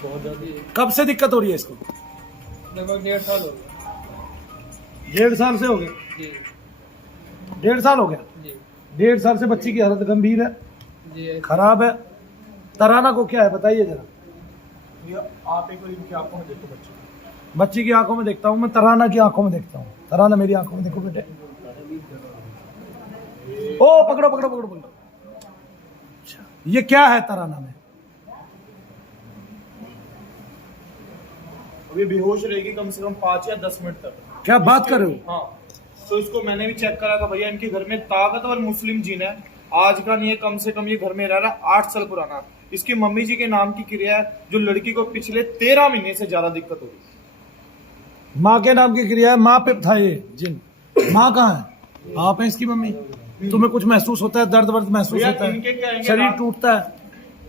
बहुत ज्यादा। कब से दिक्कत हो रही है इसको? लगभग 1.5 साल हो गया। 1.5 साल से हो गया? जी 1.5 साल हो गया? जी 1.5 साल से बच्ची की हालत गंभीर है, जी। खराब है। तराना को क्या है बताइए जरा। आप एक बार इनकी आंखों में देखो बच्ची की आंखों में देखता हूँ मैं, तराना की आंखों में देखता हूँ। तराना मेरी आंखों में देखो बेटे। ओ पकड़ो पकड़ो पकड़ो पकड़ो। अच्छा, ये क्या है तराना में? अभी बेहोश रहेगी कम से कम 5 या 10 मिनट तक। क्या बात कर रहे हो? हाँ, तो इसको मैंने भी चेक करा था भैया, इनके घर में ताकतवर मुस्लिम जीन है। आज का नहीं है, कम से कम ये घर में रह रहा है 8 साल पुराना। इसकी मम्मी जी के नाम की क्रिया है, जो लड़की को पिछले 13 महीने से ज्यादा दिक्कत हो रही है। माँ के नाम की क्रिया है, माँ पे था ये जिन। माँ कहाँ है? आप हैं इसकी मम्मी। तुम्हें कुछ महसूस होता है? दर्द वर्द महसूस भैया, होता इनके क्या है? है, शरीर टूटता है,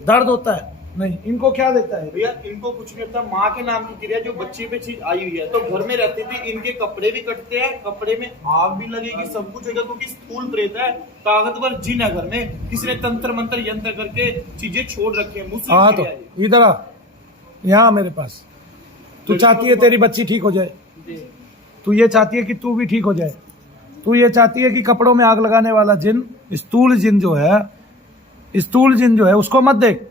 दर्द होता है? नहीं। इनको क्या देता है? भैया इनको कुछ नहीं होता। माँ के नाम की क्रिया जो बच्चे पे चीज आई हुई है, तो घर में रहती थी, इनके कपड़े भी कटते हैं, कपड़े में आग भी लगेगी, सब कुछ होगा, क्योंकि स्थूल प्रेत है, ताकतवर जिन है घर में। किसी ने तंत्र मंत्र यंत्र करके चीजें छोड़ रखी है। मुस्लिम हाँ तो क्रिया है ये। इधर आ, यहाँ मेरे पास। तू चाहती है तेरी बच्ची ठीक हो जाए, जी तू ये चाहती है कि तू भी ठीक हो जाए, तू ये चाहती है कि कपड़ों में आग लगाने वाला जिन, स्थूल जिन जो है, स्थूल जिन जो है उसको मत देख।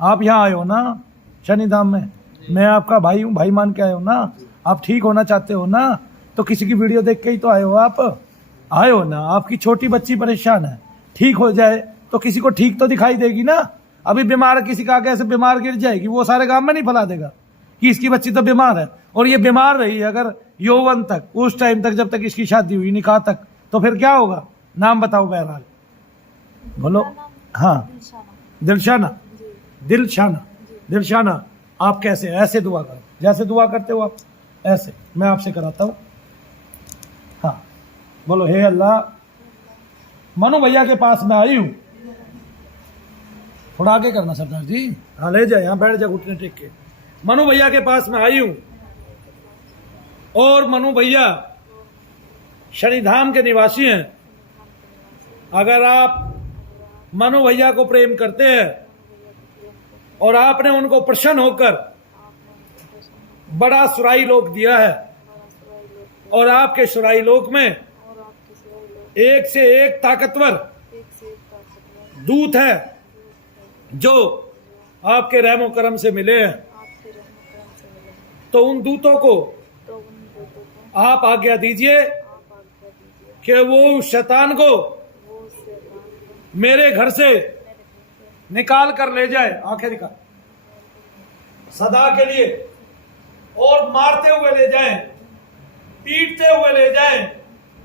आप यहाँ आए हो ना शनिधाम में, मैं आपका भाई हूँ, भाई मान के आए हो ना। आप ठीक होना चाहते हो ना, तो किसी की वीडियो देख के ही तो आए हो। आप आए हो ना, आपकी छोटी बच्ची परेशान है, ठीक हो जाए तो किसी को ठीक तो दिखाई देगी ना। अभी बीमार किसी का आगे ऐसे बीमार गिर जाएगी, वो सारे गांव में नहीं फैला देगा कि इसकी बच्ची तो बीमार है। और ये बीमार रही अगर यौवन तक, उस टाइम तक जब तक इसकी शादी हुई, निकाह तक, तो फिर क्या होगा? नाम बताओ बहरहाल, बोलो। हाँ, दिलशाना। दिलशाना, दिलशाना। आप कैसे? ऐसे दुआ करो जैसे दुआ करते हो आप, ऐसे। मैं आपसे कराता हूँ। हाँ बोलो, हे अल्लाह, मनु भैया के पास मैं आई हूँ। थोड़ा आगे करना सरदार जी। हाँ ले जाए, यहाँ बैठ जाए घुटने टेक के। मनु भैया के पास मैं आई हूँ, और मनु भैया शनिधाम के निवासी हैं। अगर आप मनु भैया को प्रेम करते हैं और आपने उनको प्रसन्न होकर बड़ा सुराई लोक दिया है, और आपके सुराई लोक में एक से एक ताकतवर दूत है जो आपके रहमो करम से मिले हैं, तो उन दूतों को आप आज्ञा दीजिए कि वो शैतान को मेरे घर से निकाल कर ले जाए, आंखें निकाल, सदा के लिए, और मारते हुए ले जाए, पीटते हुए ले जाए,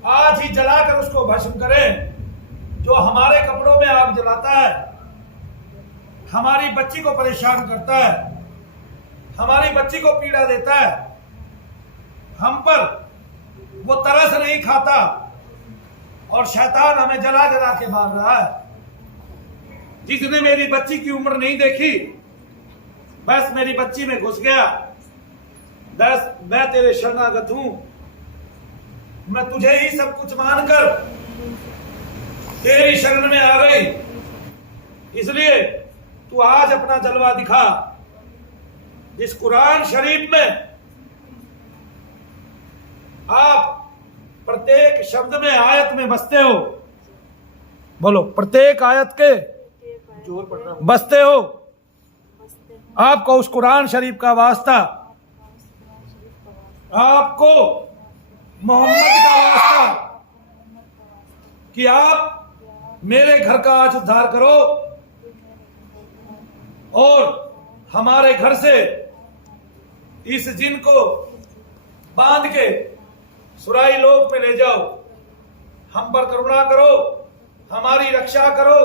आज ही जलाकर उसको भस्म करें। जो हमारे कपड़ों में आग जलाता है, हमारी बच्ची को परेशान करता है, हमारी बच्ची को पीड़ा देता है, हम पर वो तरस नहीं खाता, और शैतान हमें जला जला के मार रहा है। जिसने मेरी बच्ची की उम्र नहीं देखी, बस मेरी बच्ची में घुस गया, बस मैं तेरे शरणागत हूं। मैं तुझे ही सब कुछ मानकर तेरी शरण में आ गई, इसलिए तू आज अपना जलवा दिखा। इस कुरान शरीफ में आप प्रत्येक शब्द में, आयत में बसते हो। बोलो, प्रत्येक आयत के जोर पड़ रहा है। बसते हो। आपको उस कुरान शरीफ का वास्ता, आपको मोहम्मद का वास्ता, कि आप मेरे घर का आज उद्धार करो और हमारे घर से इस जिन को बांध के सुराई लोक में ले जाओ। हम पर करुणा करो, हमारी रक्षा करो।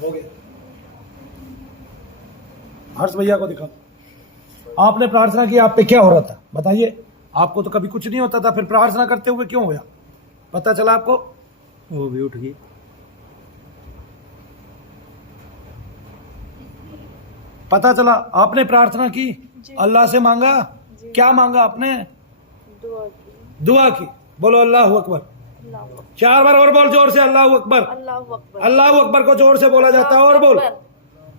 हो गया। हर्ष भैया को दिखाओ। आपने प्रार्थना की, आप पे क्या हो रहा था बताइए? आपको तो कभी कुछ नहीं होता था, फिर प्रार्थना करते हुए क्यों होया? पता चला आपको? वो भी उठ गई। पता चला? आपने प्रार्थना की, अल्लाह से मांगा, क्या मांगा आपने? दुआ की। बोलो अल्लाह अकबर। 4 बार और बोल जोर से, अल्लाह अकबर। अल्लाह अकबर। अल्लाह अकबर को जोर से बोला जाता है, और बोल।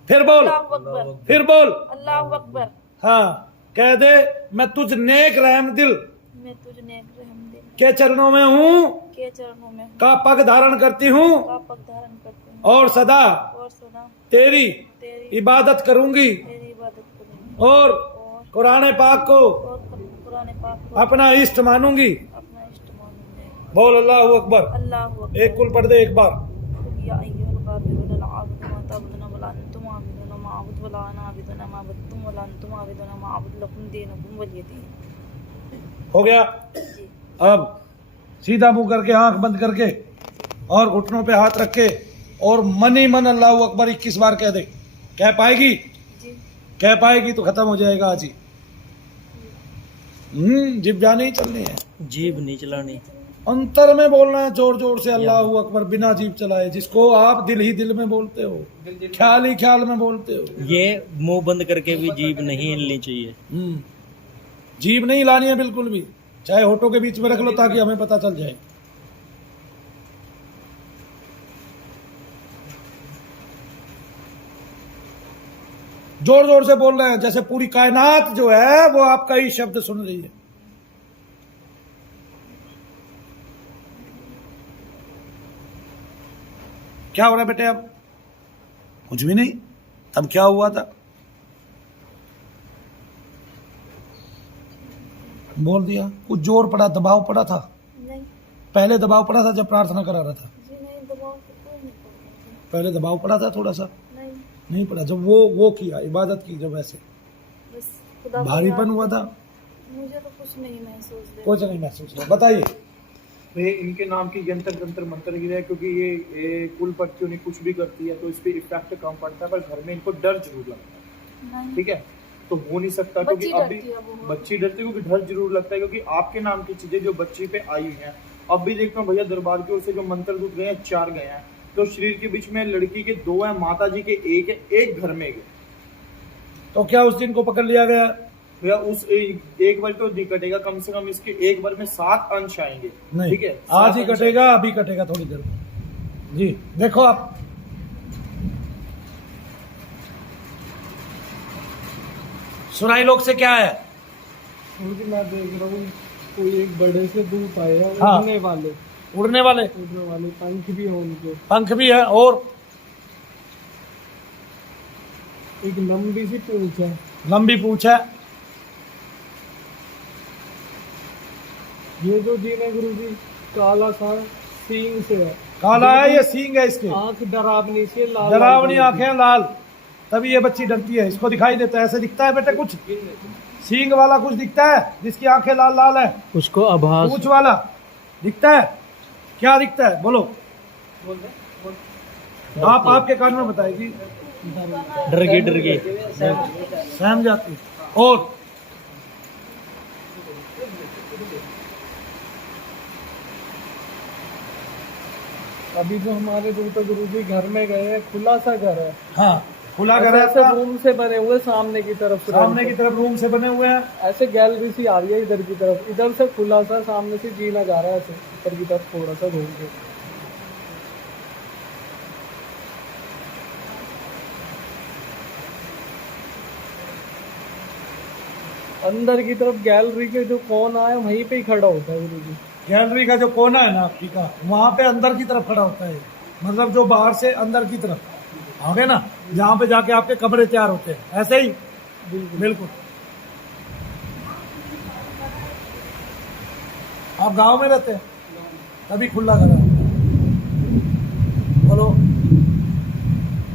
फिर बोल, अल्लाहु अकबर, फिर बोल। अल्लाहु अकबर। हाँ, कह दे मैं तुझ नेक रहम दिल मैं तुझ नेक रहम दिल के चरणों में हूँ, के चरणों में का पग धारण करती हूँ, का पग धारण करती हूँ और सदा और सदा तेरी तेरी इबादत करूंगी, तेरी इबादत करूंगी और और कुरान पाक को कुरान पाक को अपना इष्ट मानूंगी। अपना इष्ट मानूंगी। बोल अल्लाहु अकबर। अल्लाहु अकबर। एक कुल पढ़ दे एक बार। कुल या अय्युहल काफिरून ला अअबुदु मा तअबुदून वला अंतुम आबिदून मा अअबुदु वला अना आबिदुन मा अबदतुम वला अंतुम आबिदून मा अअबुदु लकुम दीनुकुम वलिय दीन। हो गया। जी। अब सीधा मुंह करके आंख बंद करके और घुटनों पे हाथ रख के और मन ही मन अल्लाहु अकबर 21 बार कह दे। कह पाएगी? जी। कह पाएगी तो खत्म हो जाएगा आज ही। जिब जानी ही चलनी है, जीभ नहीं चलानी। अंतर में बोलना है जोर जोर से अल्लाहु अकबर, बिना जीभ चलाए, जिसको आप दिल ही दिल में बोलते हो, ख्याल ही ख्याल में बोलते हो। ये मुंह बंद करके भी जीभ नहीं हिलनी चाहिए। जीभ नहीं लानी है बिल्कुल भी, चाहे होठों के बीच में रख लो ताकि हमें पता चल जाए। जोर जोर से बोल रहे हैं जैसे पूरी कायनात जो है वो आपका ही शब्द सुन रही है। क्या हो रहा है बेटे? अब कुछ भी नहीं। तब क्या हुआ था? बोल दिया। कुछ जोर पड़ा, दबाव पड़ा था? नहीं पहले दबाव पड़ा था जब प्रार्थना करा रहा था? जी नहीं, दबाव तो कोई नहीं पड़ता। पहले दबाव पड़ा था थोड़ा सा? नहीं पड़ा। जब वो किया, इबादत की, जब ऐसे बस खुदा को भारीपन याद- हुआ था? मुझे तो कुछ नहीं महसूस हुआ। कुछ नहीं महसूस हुआ। बताइए। ये इनके नाम की जंतर जंतर मंत्र गिरा है, क्योंकि ये कुल पट्टियों ने कुछ भी करती है तो इस पे इफेक्ट कम पड़ता है, पर घर में इनको डर जरूर लगता है। नहीं। ठीक है, तो हो नहीं सकता क्योंकि बच्ची अभी डरती है बहुत। बच्ची डरती है, क्योंकि डर जरूर लगता है, क्योंकि आपके नाम की चीजें जो बच्ची पे आई हैं, अब भी देखता हूँ भैया दरबार की ओर से जो मंत्र दूत गए हैं 4 गए हैं, तो शरीर के बीच में लड़की के 2 हैं, माता जी के 1 है, एक घर में 1 है। तो क्या उस दिन को पकड़ लिया गया? भैया उस एक बार तो नहीं कटेगा, कम से कम इसके एक बार में 7 अंश आएंगे। नहीं, ठीक है, आज 7 ही अंश कटेगा, अभी कटेगा थोड़ी देर में। जी देखो आप, सुराई लोग से क्या है? उनकी मैं देख रहा हूँ कोई एक बड़े से दूत आए हैं, हाँ। उड़ने वाले उड़ने वाले पंख भी है उनके। पंख भी है और एक लंबी सी पूंछ है। लंबी पूंछ है। ये जो जीन है गुरु जी, काला सा सींग से है, काला है, ये सींग है इसके, आंख डरावनी से लाल डरावनी लाल आंखें लाल, तभी ये बच्ची डरती है। इसको दिखाई देता है, ऐसे दिखता है बेटे कुछ सींग वाला कुछ दिखता है जिसकी आंखें लाल लाल है? उसको आभास पूंछ वाला दिखता है? क्या दिखता है बोलो? आप आपके कान में बताएगी, डर गई सहम जाती। और अभी जो हमारे दूत गुरु जी घर में गए हैं, खुला सा घर है, हाँ, खुला घर है ऐसे आपका? रूम से बने हुए सामने की तरफ, सामने की तरफ रूम से बने हुए हैं। ऐसे गैलरी सी आ रही है इधर की तरफ, इधर से खुला सा, सामने से जीना जा रहा है, ऐसे ऊपर की तरफ थोड़ा सा घूम के। अंदर की तरफ गैलरी के जो कोना है वहीं पे ही खड़ा होता है गुरु जी। गैलरी का जो कोना है ना आपकी का, वहां पे अंदर की तरफ खड़ा होता है, मतलब जो बाहर से अंदर की तरफ आओगे ना, जहाँ पे जाके आपके कमरे तैयार होते हैं, ऐसे ही बिल्कुल। आप गांव में रहते हैं तभी खुला घर है। बोलो।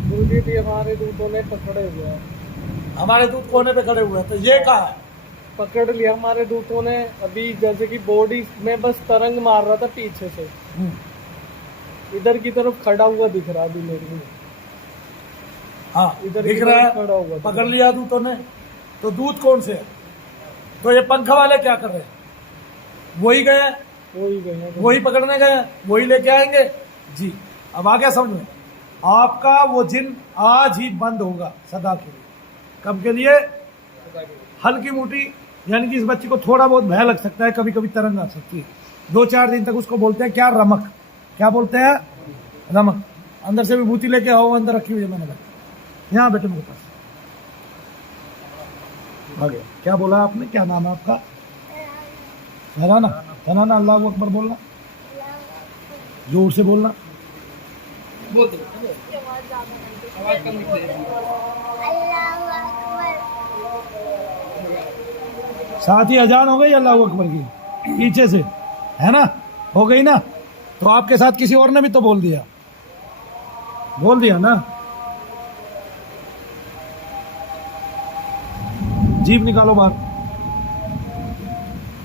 गुरु जी भी हमारे दूतों ने पकड़े हुए हैं, हमारे दूध कोने पे खड़े हुए हैं, तो ये कहा है? पकड़ लिया हमारे दूतों ने। अभी जैसे कि बॉडी में बस तरंग मार रहा था पीछे से, इधर की तरफ खड़ा हुआ दिख रहा अभी मेरे को। हाँ इधर दिख की रहा तरफ खड़ा हुआ है, था। पकड़ लिया दूतों ने। तो दूध कौन से है? तो ये पंख वाले क्या कर रहे हैं? वही गए हैं, वही गए हैं। वही पकड़ने गए हैं, वही लेके आएंगे जी। अब आ गया समझ में? आपका वो जिन आज ही बंद होगा सदा के लिए। कब के लिए? हल्की मोटी, यानी कि इस बच्ची को थोड़ा बहुत भय लग सकता है, कभी कभी तरंग आ सकती है। 2-4 दिन तक उसको बोलते हैं क्या? रमक। क्या बोलते हैं? रमक। अंदर से विभूति लेके आओ, अंदर रखी हुई है मैंने। यहाँ बैठे मेरे पास। आ गया। क्या बोला आपने? क्या नाम है आपका? सनाना। सनाना, अल्लाह अकबर बोलना, जोर से बोलना। साथ ही अजान हो गई अल्लाह अकबर की पीछे से, है ना? हो गई ना? तो आपके साथ किसी और ने भी तो बोल दिया ना। जीभ निकालो बाहर,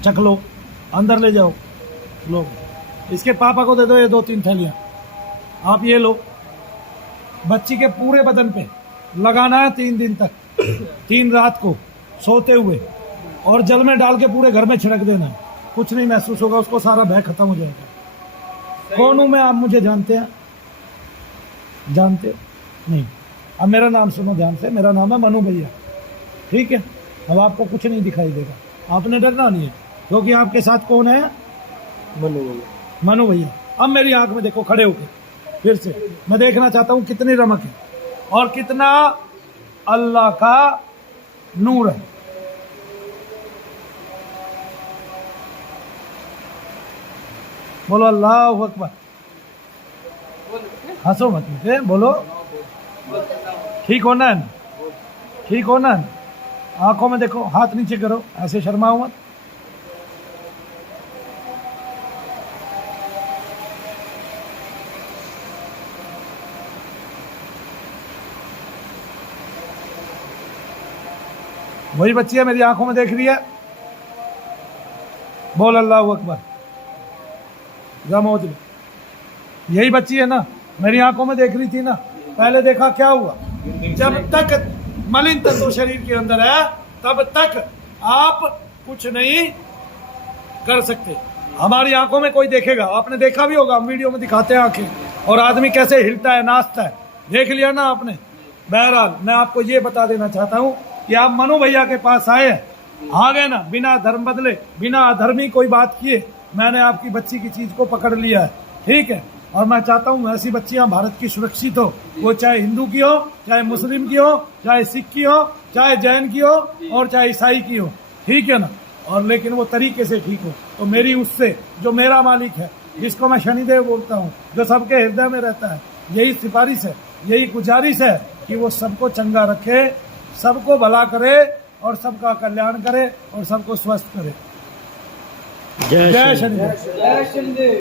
चख लो, अंदर ले जाओ। लो, इसके पापा को दे दो ये 2-3 थैलियां। आप ये लो, बच्ची के पूरे बदन पे लगाना है 3 दिन तक, 3 रात को सोते हुए, और जल में डाल के पूरे घर में छिड़क देना है। कुछ नहीं महसूस होगा उसको, सारा भय खत्म हो जाएगा। कौन हूं मैं, आप मुझे जानते हैं? जानते नहीं। अब मेरा नाम सुनो ध्यान से, मेरा नाम है मनु भैया, ठीक है? अब आपको कुछ नहीं दिखाई देगा, आपने डरना नहीं है, क्योंकि आपके साथ कौन है? मनु भैया। अब मेरी आंख में देखो खड़े होकर, फिर से मैं देखना चाहता हूं कितनी रमक है और कितना अल्लाह का नूर है। बोलो अल्लाह अकबर। हंसो मत मुझे, बोलो। ठीक हो ना? ठीक हो ना? आंखों में देखो, हाथ नीचे करो, ऐसे शर्माओ मत। वही बच्ची है मेरी आंखों में देख रही है, बोल अल्लाह अकबर। जमोद, यही बच्ची है ना, मेरी आंखों में देख रही थी ना। पहले देखा क्या हुआ? जब तक मलिन तत्व शरीर के अंदर है तब तक आप कुछ नहीं कर सकते। हमारी आंखों में कोई देखेगा, आपने देखा भी होगा, हम वीडियो में दिखाते हैं आंखें, और आदमी कैसे हिलता है, नाचता है, देख लिया ना आपने। बहरहाल मैं आपको ये बता देना चाहता हूं कि आप मनु भैया के पास आए हैं, आ गए ना, बिना धर्म बदले, बिना अधर्मी कोई बात किए मैंने आपकी बच्ची की चीज को पकड़ लिया है, ठीक है? और मैं चाहता हूं ऐसी बच्चियां भारत की सुरक्षित हो, वो चाहे हिंदू की हो, चाहे मुस्लिम की हो, चाहे सिख की हो, चाहे जैन की हो, और चाहे ईसाई की हो, ठीक है ना? और लेकिन वो तरीके से ठीक हो। तो मेरी उससे, जो मेरा मालिक है, जिसको मैं शनिदेव बोलता हूँ, जो सबके हृदय में रहता है, यही सिफारिश है, यही गुजारिश है कि वो सबको चंगा रखे, सबको भला करे, और सबका कल्याण करे, और सबको स्वस्थ करे। जय शनिदेव।